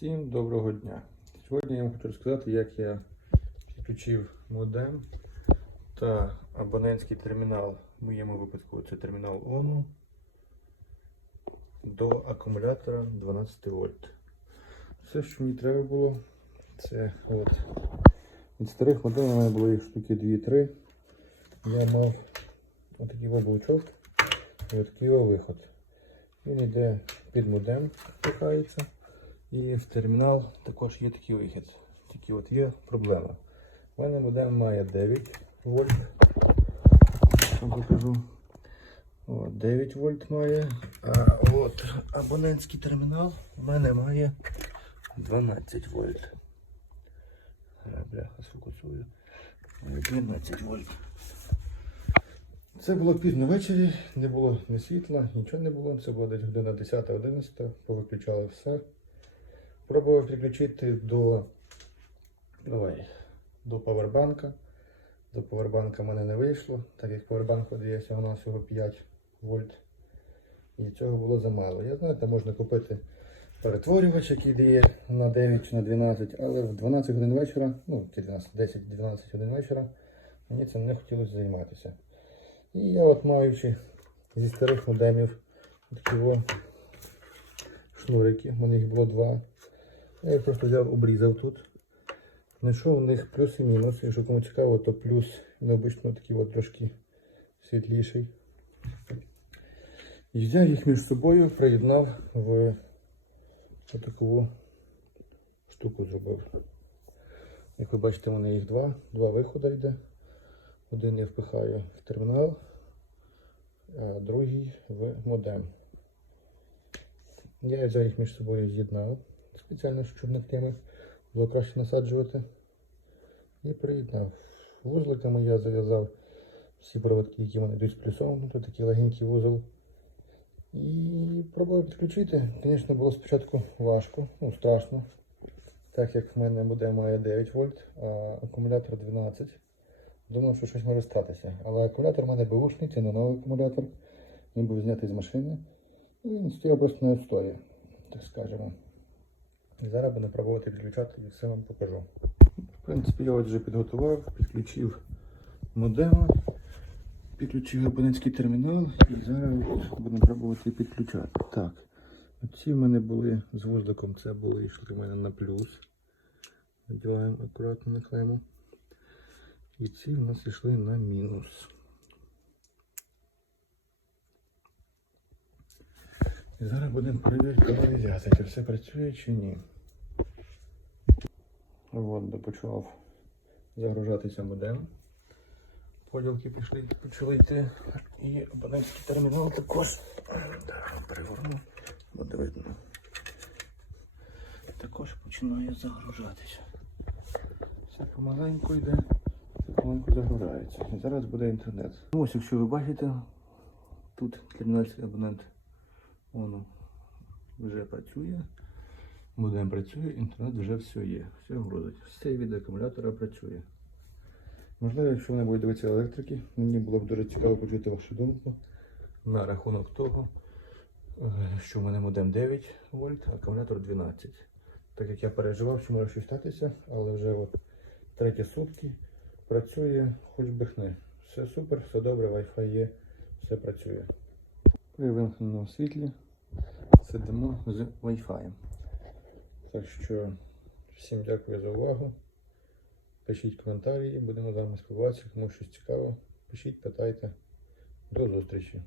Всім доброго дня! Сьогодні я вам хочу розказати, як я підключив модем та абонентський термінал, в моєму випадку це термінал ОНУ, до акумулятора 12 вольт. Все, що мені треба було, це от від старих моделей у мене було їх штуки 2-3. Я мав отакий облучок і отакий виход. Він йде під модем, втикається. І в термінал також є такий вихід. Тільки от є проблема. У мене модем має 9 вольт. Покажу. О, 9 вольт має. А от абонентський термінал у мене має 12 вольт. Бляха, сфокусую. 12 вольт. Це було пізно ввечері, не було ні світла, нічого не було. Це було десь година 10-11, повиключали все. Пробував підключити до давай, до павербанка. До павербанка в мене не вийшло, так як павербанк видає всього на всього 5 вольт. І цього було замало. Я знаю, можна купити перетворювач, який дає на 9 чи на 12, але в 12 годин вечора, ну, 10-12 годин вечора, мені цим не хотілося займатися. І я от маючи зі старих модемів такі шнурики, у мене їх було два. Я їх просто взяв, обрізав тут. Знайшов у них плюс і мінус. Якщо кому цікаво, то плюс необично такий от трошки світліший. І взяв їх між собою, приєднав в таку штуку зробив. Як ви бачите, у мене їх два, два виходи йде. Один я впихаю в термінал, а другий в модем. Я взяв їх між собою з'єднав спеціально, щоб ногтями було краще насаджувати. І приєднав. Вузликами я зав'язав всі проводки, які мене йдуть з плюсом, тут такий легенький вузол. І пробував підключити. Звісно, було спочатку важко, ну страшно. Так як в мене модем має 9 вольт, а акумулятор 12. Думав, що щось може статися. Але акумулятор в мене бушний, це не новий акумулятор. Він був знятий з машини. І він стояв просто на історії, так скажемо. І зараз будемо пробувати підключати і все вам покажу. В принципі, я вже підготував, підключив модема, підключив абонентський термінал і зараз будемо пробувати підключати. Так, оці в мене були з вузликом, це були йшли в мене на плюс. Надіваємо акуратно на клему. І ці в нас йшли на мінус. І зараз будемо каналізацію, чи все працює чи ні. От, допочав загружатися модем. Поділки пішли, почали йти. І абонентський термінал також. Так, переверну, буде видно. Також починає загружатися. Все помаленьку йде, помаленьку загружається. І зараз буде інтернет. Ось, якщо ви бачите, тут термінальний абонент воно вже працює. Модем працює, інтернет вже все є. Все грузить. Все від акумулятора працює. Можливо, якщо вони будуть дивитися електрики, мені було б дуже цікаво почути вашу думку на рахунок того, е, що в мене модем 9 вольт, акумулятор 12. Так як я переживав, що може щось статися, але вже от треті сутки працює, хоч би хни. Все супер, все добре, Wi-Fi є, все працює. При вимкненому світлі сидимо з Wi-Fi. Так що всім дякую за увагу. Пишіть коментарі, будемо з вами спілкуватися. Кому щось цікаво, пишіть, питайте. До зустрічі.